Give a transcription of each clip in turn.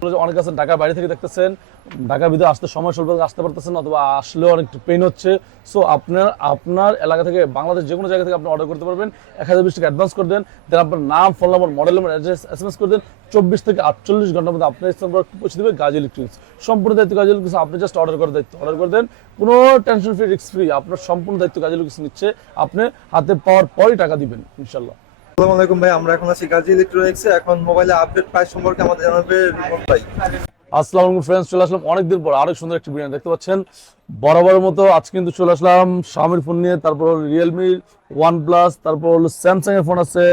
অনেক আছেন, ঢাকার বাইরে থেকে দেখতেছেন, ঢাকার ভিতরে আসতে সময় স্বল্প আসতে পারতেছেন, অথবা আসলেও অনেক পেইন হচ্ছে। সো আপনার আপনার এলাকা থেকে বাংলাদেশ যে কোনো জায়গা থেকে আপনি অর্ডার করতে পারবেন। এক হাজার বিশ টাকা অ্যাডভান্স করে দেন দেন আপনার নাম phone number model number address S M S করে দেন, চব্বিশ থেকে আটচল্লিশ ঘণ্টার মধ্যে আপনার স্থান পর পৌঁছে দেবে গাজী ইলেকট্রিক্স সম্পূর্ণ দায়িত্ব গাজী ইলেকট্রিক্স আপনি জাস্ট অর্ডার করার দায়িত্ব অর্ডার করে দেন। কোনো টেনশন ফ্রি রিস্ক ফ্রি আপনার সম্পূর্ণ দায়িত্ব গাজী ইলেকট্রিক্স নিচ্ছে। আপনি হাতে পাওয়ার পরই টাকা দিবেন ইনশাল্লাহ ইলেকট্রনিক্সে অনেকদিন পর আরেক সুন্দর একটি ভিডিও দেখতে পাচ্ছেন? বরাবরের মতো আজকে কিন্তু চলে আসলাম শামির ফোন নিয়ে, তারপর রিয়েলমি ওয়ান প্লাস তারপর স্যামসাং এর ফোন আছে,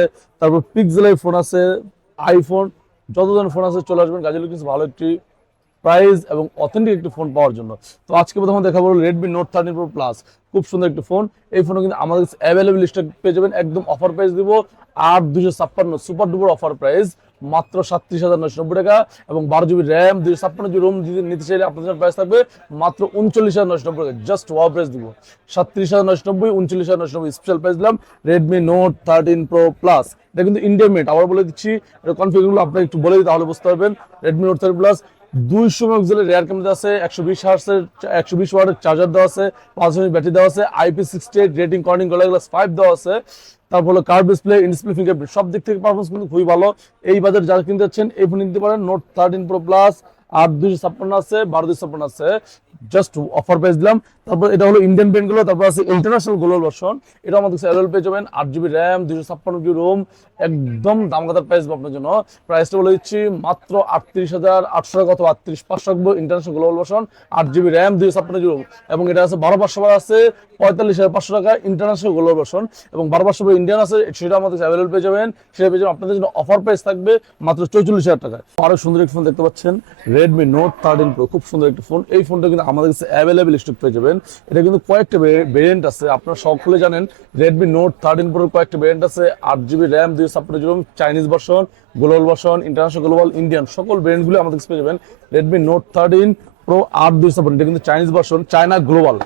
তারপর পিক্সেলের ফোন আছে আইফোন যত ধরনের ফোন আছে চলে আসবেন। গাজী কিন্তু ভালো একটি প্রাইস এবং অথেন্টিক একটি ফোন পাওয়ার জন্য। তো আজকে প্রথমে দেখা দেখাবো Redmi Note thirteen Pro Plus খুব সুন্দর একটি ফোন এই ফোনও কিন্তু আমাদের অ্যাভেলেবল স্টক পেয়ে যাবেন। একদম অফার প্রাইস দিব। আর দুশো ছাপ্পান্ন সুপার ডুপার অফার প্রাইস মাত্র সাতত্রিশ হাজার নয়শো নব্বই টাকা এবং বারো জিবি র্যাম দুশো ছাপ্পান্ন জিবি রোম যদি নিতে চাইলে আপনাদের প্রাইস থাকবে মাত্র উনচল্লিশ হাজার নয়শো নব্বই টাকা। জাস্ট ওয়াও প্রাইস দিব। সাতত্রিশ হাজার নয়শো নব্বই, উনচল্লিশ হাজার নয়শো নব্বই স্পেশাল প্রাইস দিলাম Redmi Note thirteen Pro Plus এটা কিন্তু ইন্ডিয়া মেড আবার বলে দিচ্ছি, এটা কনফিগারগুলো আপনি একটু বলে দিই তাহলে বুঝতে পারবেন। রেডমি নোট থার্টি প্লাস দুইশো মেগাপিক্সেলের রেয়ার ক্যামেরা আছে, একশো বিশ হার্সের একশো বিশ ওয়াটের চার্জার দেওয়া আছে, পাঁচ হাজার ব্যাটারি দেওয়া আছে IP sixty eight rating Corning Gorilla glass five দেওয়া আছে, তারপর হলো কার ডিসপ্লে ডিসপ্লে ফিঙ্গারপ্রিন্ট সব দিক থেকে পারফরমেন্স কিন্তু খুবই ভালো। এই বাজার যারা কিনতে যাচ্ছেন, এই ফোন নিতে পারেন নোট থার্টিন প্রো প্লাস আর দুইশো ছাপ্পান্ন আছে, বারো দুইশো ছাপ্পান্ন আছে। জাস্ট অফার প্রাইস দিলাম তারপর এটা হলো ইন্ডিয়ান ব্র্যান্ডগুলো, তারপর আছে ইন্টারন্যাশনাল গ্লোবাল ভার্সন এটা আমাদের অ্যাভেলেবল পেয়ে যাবেন, আট জিবি র্যাম দুশো ছাপ্পান্ন জিবি রোম একদম দাম দামগাতার প্রাইস আপনার জন্য। প্রাইসটা বলে দিচ্ছি মাত্র আটত্রিশ হাজার আটশো টাকা অথবা আটত্রিশ পাঁচশো রাখব ইন্টারন্যাশনাল গ্লোবাল ভার্সন আট জিবি র্যাম দুইশো ছাপ্পান্ন জিবি রোম এবং এটা আছে বারো পাঁচশো আছে, পঁয়তাল্লিশ হাজার পাঁচশো টাকা ইন্টারন্যাশনাল গ্লোবাল ভার্সন এবং বারো পাঁচশো ইন্ডিয়ান আছে, সেটা আমাদের অ্যাভেলেবল পেয়ে যাবেন। সেটা পেয়ে যাবেন, আপনাদের জন্য অফার প্রাইস থাকবে মাত্র চৌচল্লিশ হাজার টাকায়। আরও সুন্দর একটি ফোন দেখতে পাচ্ছেন রেডমি নোট থার্টিন প্রো খুব সুন্দর একটি ফোন এই ফোনটা কিন্তু আমাদের কাছে অ্যাভেলেবল স্টক পেয়ে যাবেন। এটা কিন্তু কয়েকটা ভেরিয়েন্ট আছে। আপনারা সকলে জানেন রেডমি নোট থার্টিন প্রোর কয়েকটা ভেরিয়েন্ট আছে, আট জিবি র্যাম দুই ছাপ্পান্ন GB Chinese version global version international global Indian সকল ভেরিয়েন্টগুলো আমাদের কাছে পেয়ে যাবেন। রেডমি নোট থার্টিন প্রো আট, দুই ছাপ্পান্ন এটা কিন্তু Chinese version China global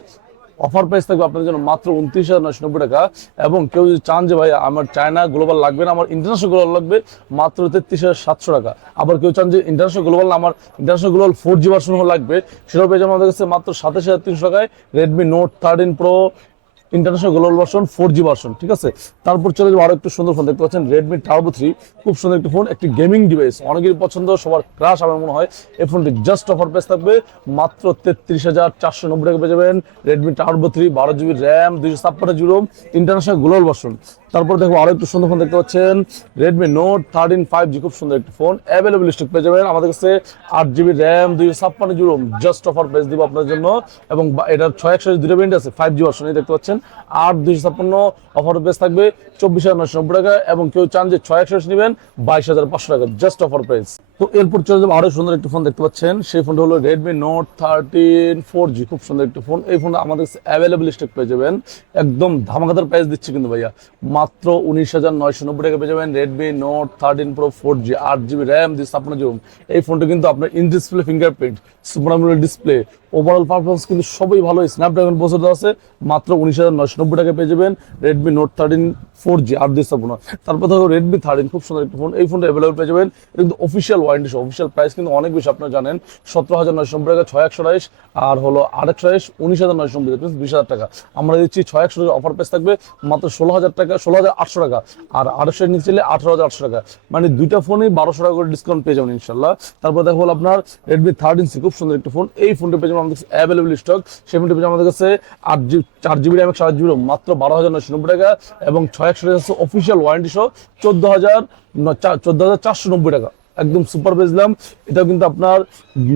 offer price থাকবে আপনার জন্য মাত্র উনত্রিশ হাজার নয়শো নব্বই টাকা। এবং কেউ যদি চান যে, ভাই, আমার চায়না গ্লোবাল লাগবে না, আমার ইন্টারন্যাশনাল গ্লোবাল লাগবে মাত্র তেত্রিশ হাজার সাতশো টাকা। আবার কেউ চান যে ইন্টারন্যাশনাল গ্লোবাল আমার international global four G version লাগবে। সেটাও পেয়ে যাবেন আমাদের কাছে মাত্র সাতাশ হাজার তিনশো টাকায় Redmi Note thirteen Pro international global version four G version ঠিক আছে? তারপর চলে যাব আরও একটু সুন্দর ফোন দেখতে পাচ্ছেন রেডমি টার্বো থ্রি খুব সুন্দর একটি ফোন একটি গেমিং ডিভাইস অনেকের পছন্দ, সবার ক্রাশ আমার মনে হয়। এই ফোনটি জাস্ট অফার প্রাইস থাকবে, মাত্র তেত্রিশ হাজার চারশো নব্বই টাকা পেয়ে যাবেন রেডমি টার্বো থ্রি বারো জিবি র্যাম দুইশো ছাপ্পান্ন GB ROM international global version তারপর দেখো আরও একটু সুন্দর ফোন দেখতে পাচ্ছেন Redmi Note thirteen five G খুব সুন্দর একটি ফোন অ্যাভেলেবল স্টক পেয়ে যাবেন আমাদের কাছে, আট জিবি র্যাম দুইশো ছাপ্পান্ন GB ROM just offer price দিব আপনার জন্য। এবং এটার ছয় একশো দুটো ভেরিয়েন্ট আছে ফাইভ জি ভার্সন দেখতে পাচ্ছেন। আট দুইশো ছাপ্পান্ন অফার প্রাইস থাকবে চব্বিশ হাজার নশো নব্বই টাকা এবং কেউ চান যে ছয় একশো নেবেন বাইশ হাজার পাঁচশো টাকা জাস্ট অফার প্রাইস তো এরপর চলে যাব আরও সুন্দর একটি ফোন দেখতে পাচ্ছেন। সেই ফোনটা হলো Redmi Note thirteen four G খুব সুন্দর একটি ফোন এই ফোনটা আমাদের অ্যাভেলেবল স্টক পেয়ে যাবেন। একদম ধামাকাদার প্রাইস দিচ্ছে কিন্তু ভাইয়া। মাত্র উনিশ হাজার নয়শো নব্বই টাকা পেয়ে যাবেন Redmi Note thirteen Pro four G আট জিবি র্যাম দিয়ে আপনার জিবি এই ফোনটা কিন্তু আপনার in display fingerprint super display overall performance কিন্তু সবই ভালো। স্ন্যাপড্রাগন প্রসেসর আছে, মাত্র উনিশ হাজার নয়শো নব্বই টাকা পেয়ে যাবেন Redmi Note thirteen four G আট দিয়ে ছাপ্পান্ন তারপর ধরো রেডমি থার্টিন খুব সুন্দর একটি ফোন এই ফোনটা অ্যাভেলেবল পেয়ে যাবেন। এটা কিন্তু অফিসিয়াল ওয়ারেন্টি অফিসিয়াল প্রাইস কিন্তু অনেক বেশি আপনারা জানেন। সতেরো হাজার নয়শো নব্বই টাকা ছয় একশো আড়াইশ আর হলো আট একশো আড়াইশ উনিশ হাজার নয়শো নব্বই টাকা বিশ হাজার টাকা। আমরা দিচ্ছি ছয় একশো অফার প্রাইস থাকবে, মাত্র ষোলো হাজার টাকা, ষোলো হাজার আটশো টাকা। আর আড়াইশো নিচে নিলে আঠারো হাজার আটশো টাকা। মানে দুইটা ফোনই বারোশো টাকা করে ডিসকাউন্ট পেয়ে যাবেন ইনশাল্লাহ তারপর দেখো হলো আপনার রেডমি থার্টিন সি খুব সুন্দর একটা ফোন এই ফোনটা পেয়ে যাবেন আমাদের অ্যাভেলেবল স্টক সেই ফোনটা পেয়ে আমাদের কাছে আট জিবি চার জিবি র্যাম একশো আট জিবি মাত্র বারো হাজার নয়শো নব্বই টাকা এবং ছয় একশো টাকা অফিসিয়াল ওয়ারেন্টি সহ চোদ্দ হাজার চোদ্দ হাজার চারশো নব্বই টাকা। একদম সুপার বেজলাম এটা কিন্তু আপনার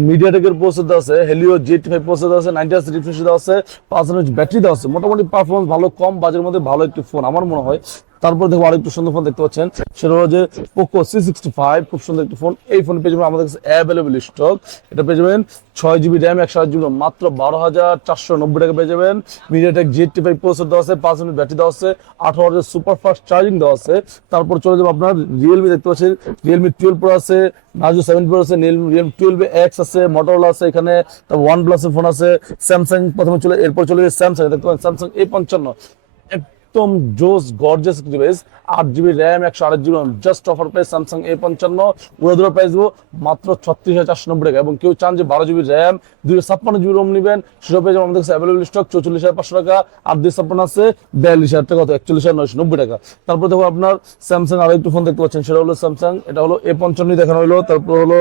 মিডিয়াটেকের প্রসেস আছে হেলিও জি ফাইভ প্রসেস আছে নাইনটি আসি রিফ্রেশ আছে, পাঁচ হাজার ব্যাটারি দেওয়া আছে। মোটামুটি পারফরমেন্স ভালো, কম বাজারের মধ্যে ভালো একটি ফোন আমার মনে হয়। তারপর দেখো আরেকটু সুন্দর ফোন দেখতে পাচ্ছেন। সেটা হলো যে পোকো সি সিক্সটি ফাইভ খুব সুন্দর একটি ফোন এই ফোন পেয়ে যাবেন আমাদের কাছে অ্যাভেলেবল স্টক এটা পেয়ে যাবেন ছয় জিবি র্যাম একশো আট জিবি মাত্র বারো হাজার চারশো নব্বই টাকা পেয়ে যাবেন। MediaTek G eighty five processor দেওয়া আছে, পাঁচ মিনিট ব্যাটারি দেওয়া আছে, আঠারো হাজার সুপার ফাস্ট চার্জিং দেওয়া আছে। তারপর চলে যাব আপনার রিয়েলমি দেখতে পাচ্ছেন। রিয়েলমি টুয়েলভ প্রো আছে নাজু সেভেন প্রো আছে রিয়েলমি টুয়েলভ এক্স আছে মোটরোলা আছে এখানে, তারপর ওয়ান প্লাসের ফোন আছে স্যামসাং প্রথমে চলে, এরপর চলে যাবে স্যামসাং দেখতে পাচ্ছেন স্যামসাং এ পঞ্চান্ন। একদম জোস গর্জেস ডিভাইস আট জিবি র্যাম একশো আট GB just offer price Samsung A পঞ্চান্ন। উড়াদুরা প্রাইস দেবো মাত্র ছত্রিশ হাজার চারশো নব্বই টাকা। এবং কেউ চান যে বারো জিবি র্যাম দুইশো ছাপ্পান্ন জিবি রোম নেবেন সেটা পেয়ে যাবেন আমাদের কাছে অ্যাভেলেবল স্টক চৌচল্লিশ হাজার পাঁচশো টাকা। আর দুই ছাপ্পান্ন আছে, বিয়াল্লিশ হাজার টাকা একচল্লিশ হাজার নয়শো নব্বই টাকা। তারপর দেখো আপনার স্যামসাং আরও একটু ফোন দেখতে পাচ্ছেন, সেটা হলো স্যামসাং এটা হলো এ পঞ্চান্ন দেখানো হলো। তারপর হলো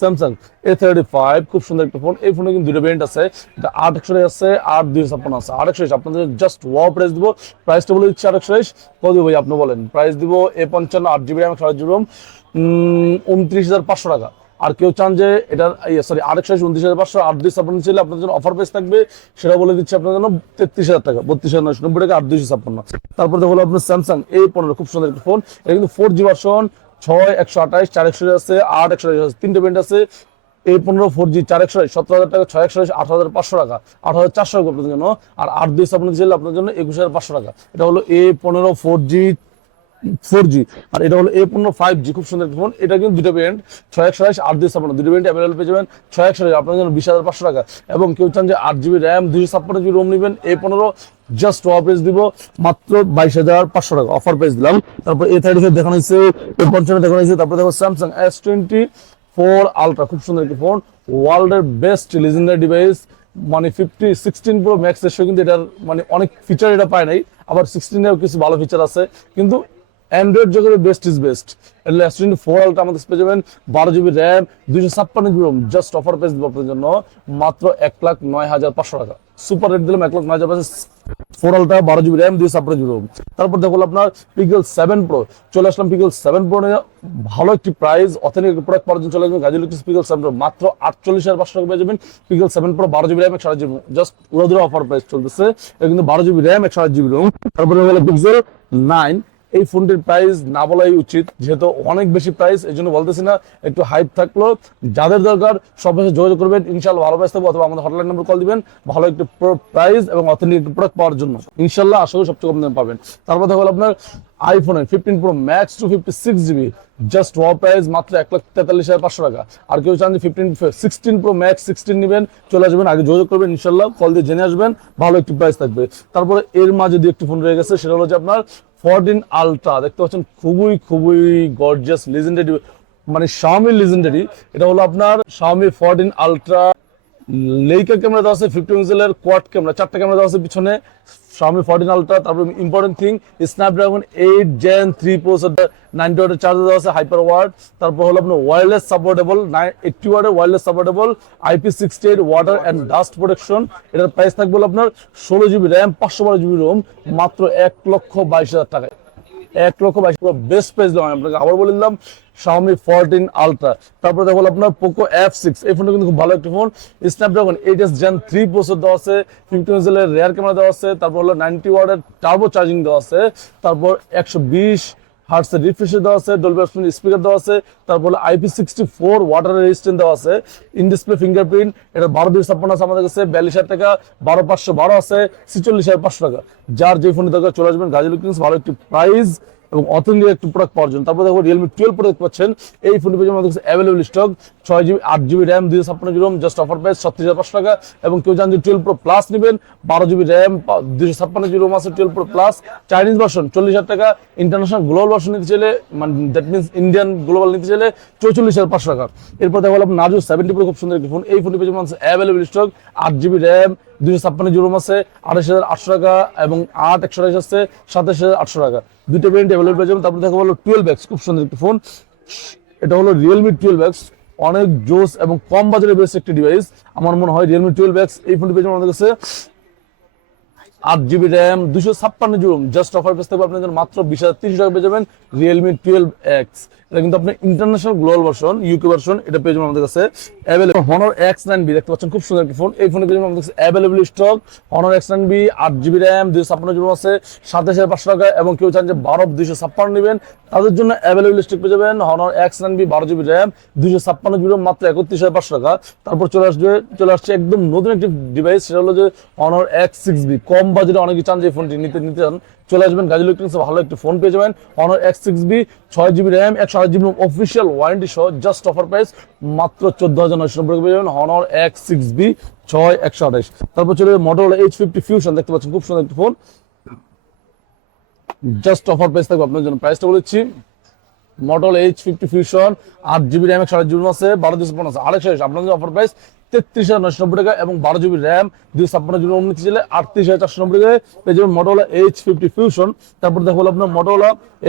স্যামসাং এ থার্টি ফাইভ খুব সুন্দর একটা ফোন এই ফোনে কিন্তু দুটো ভেরিয়েন্ট আছে। এটা আট একশো আছে, আর দুইশো ছাপ্পান্ন আছে। আট একশো আপনাদের জাস্ট ওয়াও প্রাইস দিব। প্রাইসটা বলে দিচ্ছি আট একশো কত দিব ভাই? আপনি বলেন। প্রাইস দিব এ পঞ্চান্ন, আট জিবি র্যাম সাড়ে জিবি উনত্রিশ হাজার পাঁচশো টাকা। আর কেউ চান যে এটা সরি আরেকশো উনত্রিশ হাজার পাঁচশো, আট দুই ছাপ্পান্ন ছিল আপনার জন্য অফার প্রাইস থাকবে। সেটা বলে দিচ্ছি আপনার জন্য তেত্রিশ হাজার টাকা, বত্রিশ হাজার নয়শো নব্বই টাকা, আট দুইশো ছাপ্পান্ন। তারপর দেখো আপনার স্যামসাং এই পনেরো, খুব সুন্দর একটা ফোন এটা কিন্তু ফোর জি ভার্সন ছয়, একশো আঠাশ, চার একশো আছে, আট একশো আছে, তিনটে ব্যান্ড আছে। এই পনেরো ফোর জি চার একশো সতেরো হাজার টাকা, ছয় একশো আট হাজার পাঁচশো টাকা। আট হাজার চারশো টাকা আপনার জন্য। আর আট দুই আপনার ছিল আপনার জন্য একুশ হাজার পাঁচশো টাকা। এটা হলো এ পনেরো ফোর জি ফোর জি আর এটা হলো এ পনেরো ফাইভ জি খুব সুন্দর ফোন এটা কিন্তু দুটো ভেরিয়েন্ট ছয় একশো আঠাশ আট দুই ছাপ্পান্ন। দুটো ভেরিয়েন্ট অ্যাভেলেবল পেয়ে যাবেন। ছয় একশো আঠাশ আপনার জন্য বিশ হাজার পাঁচশো টাকা। এবং কেউ চান যে আট জিবি র্যাম দুইশো ছাপ্পান্ন জিবি রোম নেবেন এ পনেরো জাস্ট অফ প্রাইস দিব, মাত্র বাইশ হাজার পাঁচশো টাকা। অফার প্রাইস দিলাম। তারপর এ থার্টি ফাইভ দেখানো হয়েছে এ পঞ্চান্ন দেখানো হয়েছে। তারপর দেখো Samsung S twenty four Ultra খুব সুন্দর একটি ফোন ওয়ার্ল্ডের বেস্ট লিজেন্ডারি ডিভাইস মানে ফিফটি সিক্সটিন প্রো ম্যাক্স এসে কিন্তু এটার মানে অনেক ফিচার এটা পায় নাই। আবার সিক্সটিনেও কিছু ভালো ফিচার আছে। কিন্তু অ্যান্ড্রয়েড জগতে best is best last twenty four Ultra আমাদের পেয়ে যাবেন বারো জিবি র্যাম দুইশো ছাপ্পান্ন GB ROM just offer page দেবো জন্য, মাত্র এক লাখ নয় হাজার পাঁচশো টাকা। সুপার রেট দিলাম এক লাখ নয় হাজার ফোর আলটা বারো জিবি র্যাম দুইশো ছাপ্পান্ন জিবি রোম তারপর দেখো আপনার পিকেল সেভেন প্রো চলে আসলাম পিকেল সেভেন প্রো নিয়ে। ভালো একটি প্রাইস অথেন্টিক প্রোডাক্ট পাওয়ার জন্য চলে আসবেন। Gazi electric Pixel seven Pro মাত্র আটচল্লিশ হাজার পাঁচশো টাকা পেয়ে যাবেন। পিকেল সেভেন প্রো বারো জিবি র্যাম একশো জিবি জাস্ট উড়াদুরা অফার প্রাইস চলতেছে। কিন্তু বারো জিবি র্যাম একশো জিবি রোম তারপরে নাইন এই ফোনটির প্রাইস না বলাই উচিত, যেহেতু অনেক বেশি প্রাইস এই জন্য বলতেছি না, একটু হাইপ থাকল। যাদের দরকার, সব সাথে যোগাযোগ করবেন। ইনশাল্লাহ ভালো প্রাইস থাকবে অথবা আমাদের হটলাইন নম্বর কল দিবেন। ভালো একটু প্রাইস এবং অথেন্টিক প্রোডাক্ট পাওয়ার জন্য। ইনশাল্লাহ আশা করি সবচেয়ে কম দামে পাবেন। তারপর দেখা হলো আপনার আইফোনের fifteen Pro Max two fifty six GB just war price মাত্র এক লাখ তেতাল্লিশ হাজার পাঁচশো টাকা। আর কেউ চান যে fifteen sixteen Pro Max sixteen নেবেন, চলে আসবেন, আগে যোগাযোগ করবেন ইনশাল্লাহ কল দিয়ে জেনে আসবেন, ভালো একটি প্রাইস থাকবে। তারপরে এর মাঝে দিয়ে একটি ফোন রয়ে গেছে, সেটা হলো যে আপনার ফোরটিন আলট্রা দেখতে পাচ্ছেন খুবই খুবই গর্জিয়াস লিজেন্ডারি মানে শাওমি লিজেন্ডারি এটা হলো আপনার Xiaomi fourteen Ultra Leica camera দেওয়া আছে ফিফটি পিক্সেলের কোয়াড ক্যামেরা চারটা ক্যামেরা দেওয়া আছে পিছনে। Xiaomi 14 আলট্রা তারপর important thing Snapdragon eight Gen three processor ninety ওয়াটের চার্জার আছে হাইপার ওয়ার্ড তারপর হলো আপনার ওয়্যারলেস সাপোর্টেবল এইটটি ওয়ার্ডের wireless supportable IP sixty eight water and dust protection এটার প্রাইস থাকবে আপনার ষোলো জিবি র্যাম পাঁচশো বারো জিবি রোম মাত্র এক লক্ষ বাইশ হাজার টাকায়। এক লক্ষ বাইশ পুরো বেস্ট প্রাইস দেওয়া আপনাকে আবার বলে দিলাম সাউমি ফোরটিন আলট্রা তারপরে দেখো আপনার পোকো এফ সিক্স এই ফোনটা কিন্তু খুব ভালো একটি phone Snapdragon eight S Gen three processor দেওয়া আছে ফিফটি মেজেলের রেয়ার ক্যামেরা দেওয়া আছে, তারপর হলো নাইনটি ওয়ার্ডের টার্বো চার্জিং দেওয়া আছে, তারপর একশো বিশ হার্টসের রিফ্রেশার দেওয়া আছে ডলবি স্পিকার দেওয়া আছে, তারপরে IP sixty four water resistant দেওয়া আছে ইন ডিসপ্লে ফিঙ্গারপ্রিন্ট এটা বারো দুই ছাপ্পান্ন আছে আমাদের কাছে, বিয়াল্লিশ হাজার টাকা, বারো পাঁচশো বারো আছে, ছিচল্লিশ হাজার পাঁচশো টাকা। যার যে ফোনের দরকার চলে আসবেন গাজী লুকিংস ভালো একটি প্রাইস এবং অথেন্টিক একটি প্রোডাক্ট পাওয়ার জন্য। তারপর দেখো রিয়েলমি টুয়েলভ প্রোডাক্ট পাচ্ছেন। এই ফোনটি পেয়ে আমাদের কাছে অ্যাভেলেবল স্টক ছয় জিবি আট জিবি র্যাম দুইশো ছাপ্পান্ন জিবি জাস্ট অফার প্রাইস ছত্রিশ হাজার পাঁচশো টাকা। এবং কেউ জান যে টুয়েলভ প্রো প্লাস নেবেন, বারো জিবি র্যাম দুইশো ছাপ্পান্ন জিবি রোম আছে twelve Pro Plus Chinese version চল্লিশ হাজার টাকা। ইন্টারন্যাশনাল গ্লোবাল ভার্সন নিতে চাইলে মানে দ্যাট মিনস ইন্ডিয়ান গ্লোবাল নিতে চাইলে চৌচল্লিশ হাজার পাঁচশো টাকা। এরপর দেখো আপনার নাজু সেভেন্টি প্রো খুব সুন্দর একটি ফোন এই ফোনটি পেয়ে আমাদের অ্যাভেলেবল স্টক আট জিবি র্যাম দুইশো ছাপ্পান্ন জিবি রোম আছে, আঠাশ হাজার আটশো টাকা এবং আট একশো আঠাশ আছে, সাতাশ হাজার আটশো টাকা। দুটো ব্র্যান্ড অ্যাভেলেবল পেয়ে যাবেন। তারপর দেখা হলো টুয়েলভ এক্স খুব সুন্দর একটি ফোন এটা হলো রিয়েলমি টুয়েলভ ব্যাগস অনেক জোস এবং কম বাজারে বেশ একটি ডিভাইস আমার মনে হয় রিয়েলমি টুয়েলভ এক্স এই ফোনটি পেয়ে যাবেন আমাদের কাছে। আট জিবি র্যাম দুশো ছাপ্পান্ন জিবি জাস্ট অফার পেস থাকবে আপনাদের মাত্র বিশ হাজার তিরিশ টাকা পেয়ে যাবেন রিয়েলমি টুয়েলভ এক্স এটা কিন্তু আপনার international global version UK version এটা পেয়ে যাবেন আমাদের কাছে available Honor X nine B দেখতে পাচ্ছেন খুব সুন্দর একটি ফোন এই ফোনে পেয়ে যাবেন আমাদের কাছে available stock Honor X nine B আট জিবি র্যাম দুশো ছাপ্পান্ন জিবি আছে, সাতাশ হাজার পাঁচশো টাকা এবং কেউ চান যে বারো দুশো ছাপ্পান্ন নেবেন, তাদের জন্য অ্যাভেলেবল স্টক পেয়ে যাবেন হনার এক্স নাইন বি বারো জিবি র্যাম দুশো ছাপ্পান্ন জিবি মাত্র একত্রিশ হাজার পাঁচশো টাকা। তারপর চলে আসবে, চলে আসছে একদম নতুন একটি ডিভাইস সেটা হলো যে হনার এক্স সিক্স বি কম বাজেটে অনেকে চান যে ফোনটি নিতে নিতে চান, চলে আসবেন গাজী ইলেকট্রনিক্স ভালো একটি ফোন পেয়ে যাবেন। অনার এক্স সিক্স বি ছয় জিবি র্যাম একশো আট জিবি অফিসিয়াল ওয়ারেন্টি সহ জাস্ট অফার প্রাইস মাত্র চোদ্দ হাজার নয়শো নব্বই পেয়ে যাবেন হনর এক্স সিক্স বি ছয়, একশো আঠাশ। তারপর চলে মডেল এইচ ফিফটি ফিউশন দেখতে পাচ্ছেন, খুব সুন্দর একটি ফোন। জাস্ট অফার প্রাইস থাকবে, আপনার জন্য প্রাইসটা বলেছি মডেল এইচ ফিফটি ফিউশন আট জিবি র্যাম একশো আট জিবি আছে, বারো দুশো পঞ্চাশ আড়াইশো আপনাদের অফার প্রাইস তেত্রিশ হাজার নশো নব্বই টাকা এবং বারো জিবি র্যাম দুই ছাপ্পান্ন জিবি উন্নতি ছিল আটত্রিশ হাজার চারশো নব্বই টাকা পেয়ে যাবেন মডেল এইচ ফিফটি ফিউশন তারপর দেখো আপনার মডেল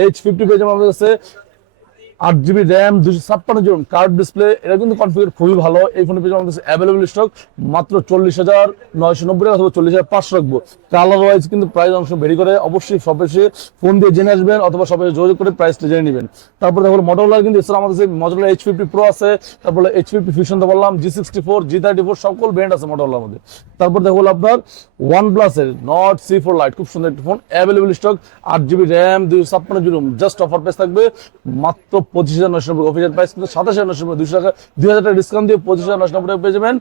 এইচ ফিফটি পেয়ে যাবেন আমাদের কাছে আট জিবি র্যাম দুশো ছাপ্পান্ন জন কার্ড ডিসপ্লে এটা কিন্তু কনফিগার খুবই ভালো। এই ফোনের পেছনে আমাদের অ্যাভেলেবল স্টক মাত্র চল্লিশ হাজার নয়শো নব্বই টাকা অথবা চল্লিশ হাজার পাঁচশো রাখব। কালার ওয়াইজ কিন্তু প্রাইস অংশ ভেরি করে, অবশ্যই সবে এসে ফোন দিয়ে জেনে আসবেন অথবা সবাই যোগাযোগ করে প্রাইসটা জেনে নেবেন। তারপর দেখো মডেলার কিন্তু এছাড়া আমাদের মডেলার এইচ ফিফটি প্রো আছে, তারপরে এইচ ফিফটি ফিউশন তো বললাম G sixty four G thirty four সকল ব্র্যান্ড আছে মডেলার মধ্যে। তারপর দেখো আপনার ওয়ান প্লাসের নট সি ফোর লাইট খুব সুন্দর একটা ফোন অ্যাভেলেবল স্টক আট জিবি র্যাম, দুইশো ছাপ্পান্ন জিবি জাস্ট অফার প্রাইস থাকবে, মাত্র পঁচিশ হাজার নশো নব্বই অফিসিয়াল প্রাইস কিন্তু সাতাশ হাজার নশো নব্বই দুশো টাকা, দুই হাজার টাকা ডিসকাউন্ট দিয়ে পঁচিশ হাজার নশো নব্বই পেয়ে যাবেন।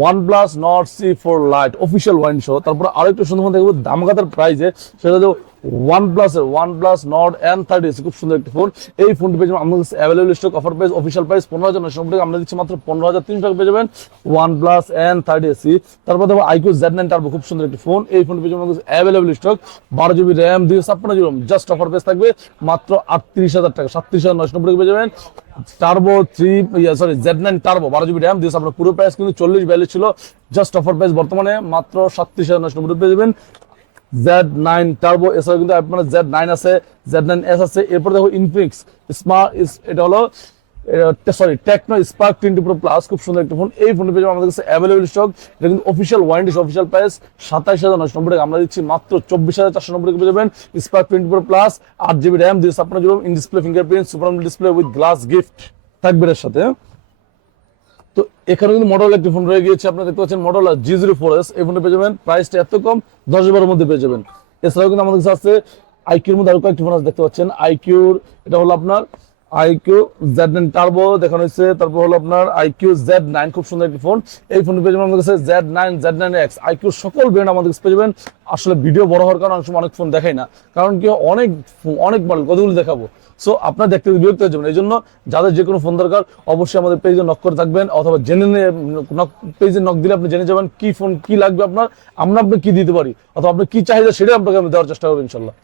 One plus Nord C four lite official wine শো তারপরে আরেকটু সুন্দর দেখব দামগাদার প্রাইসে সেটা ওয়ান প্লাসের ওয়ান প্লাস নট এন খুব সুন্দর একটি ফোন এই ফোনটি পেয়ে যাবেন আমাদের available stock offer price official price পনেরো হাজার নশো টাকা। আমরা দিচ্ছি মাত্র পনেরো হাজার তিনশো টাকা। পেয়ে যাবেন one plus N thirty SE তারপর দেখো আইকিউ জেড নাইন টার্বো খুব সুন্দর একটি ফোন এই ফোনটি পেয়ে যাবেন আমাদের অ্যাভেলেবল স্টক বারো GB RAM GB just offer price থাকবে মাত্র আটত্রিশ হাজার টাকা। সাতত্রিশ হাজার নশো টাকা। পেয়ে যাবেন turbo three sorry Z nine turbo বারো জিবি র্যাম দিয়েছে আপনার পুরো প্রাইস কিন্তু চল্লিশ, বিয়াল্লিশ ছিল। জাস্ট অফার প্রাইস বর্তমানে মাত্র সাতত্রিশ হাজার নশো নব্বই পেয়ে যাবেন জেড নাইন টার্বো এছাড়া কিন্তু আপনার জেড নাইন আছে জেড নাইন এস আছে, এরপর দেখো ইনফিনিক্স স্মার্ট এটা হলো sorry Tecno spark twenty pro plus খুব সুন্দর একটা ফোন এই ফোনটি পেয়ে আমাদের কাছে অ্যাভেলেবল স্টক এটা কিন্তু অফিসিয়াল ওয়ারেন্টি অফিসিয়াল প্রাইস সাতাইশ হাজার নশো নব্বই টাকা। আমরা দিচ্ছি মাত্র চব্বিশ হাজার চারশো নব্বই টাকা পেয়ে যাবেন। স্পার্ক টোয়েন্টি প্রো প্লাস আট জিবি র্যাম দুই ছাপ্পান্ন GB in display fingerprint super display with glass gift থাকবে এর সাথে তো এখানে কিন্তু মডেল একটি ফোন রয়ে গিয়েছে। আপনারা দেখতে পাচ্ছেন model G zero four S এই ফোনটা পেয়ে যাবেন। প্রাইসটা এত কম, দশ হাজারের মধ্যে পেয়ে যাবেন। এছাড়াও কিন্তু আমাদের কাছে আছে আইকিউর মধ্যে আরও কয়েকটি ফোন আছে। দেখতে পাচ্ছেন আইকিউর এটা হলো আপনার আইকিউ জেড নাইন টার্বো দেখানো হয়েছে। তারপর হলো আপনার আইকিউ জেড নাইন খুব সুন্দর একটি ফোন এই ফোন পেয়ে আমাদের কাছে Z nine Z nine X iQOO সকল ব্র্যান্ড আমাদের কাছে পেয়ে যাবেন। আসলে ভিডিও বড় হওয়ার কারণে অনেক সময় অনেক ফোন দেখাই না। কারণ কি, অনেক অনেক মডেল কতগুলো দেখাবো? সো আপনার দেখতে বিরক্ত হয়ে যাবেন। এই জন্য যাদের যে কোনো ফোন দরকার, অবশ্যই আমাদের পেজে নক করে থাকবেন। অথবা জেনে নিয়ে পেজে নক দিলে আপনি জেনে যাবেন কি ফোন কি লাগবে আপনার, আমরা আপনি কি দিতে পারি, অথবা আপনি কি চাহিদা সেটাই আপনাকে আমি দেওয়ার চেষ্টা করব ইনশাল্লাহ।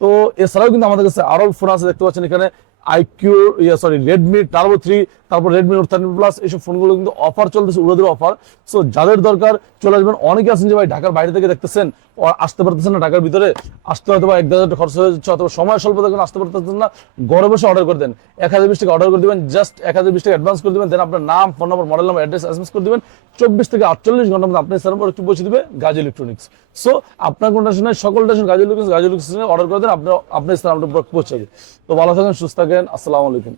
তো, এছাড়াও কিন্তু আমাদের কাছে আরও ফোন আছে, দেখতে পাচ্ছেন এখানে। IQOO yeah sorry Redmi turbo three তারপর রেডমি নোট থার্টি প্লাস এইসব ফোনগুলো কিন্তু অফার চলতেছে উড়োদের অফার সো যাদের দরকার, চলে আসবেন। অনেকে আছেন যে ভাই, ঢাকার বাইরে থেকে দেখতেছেন আসতে পারতেছেন না ঢাকার ভিতরে, আসতে হয়তো বা এক দেড় হাজার খরচ হয়ে যাচ্ছে অথবা সময় স্বল্প দেখুন আসতে পারতেছেন না, ঘরে বসে অর্ডার করে দেন। এক হাজার বিশ টাকা অর্ডার করে দেবেন জাস্ট এক হাজার বিশ টাকা অ্যাডভান্স করে দেবেন দেন আপনার নাম ফোন নম্বর মডেল নাম্বার অ্যাড্রেস এসএমএস করে দেবেন। চব্বিশ থেকে আটচল্লিশ ঘণ্টার মধ্যে আপনার স্যার একটু পৌঁছে দিবে, গাজ ইলেকট্রনিক্স সো আপনার কোনটা টেনশন নাই সকল টেনশন গাজ ইলেকট্রনিক্স গাজ ইলেকট্রনিক্স অর্ডার করে দেন, আপনার আপনার আপনার পৌঁছাবে তো ভালো থাকেন, সুস্থ থাকেন, আসসালামু আলাইকুম।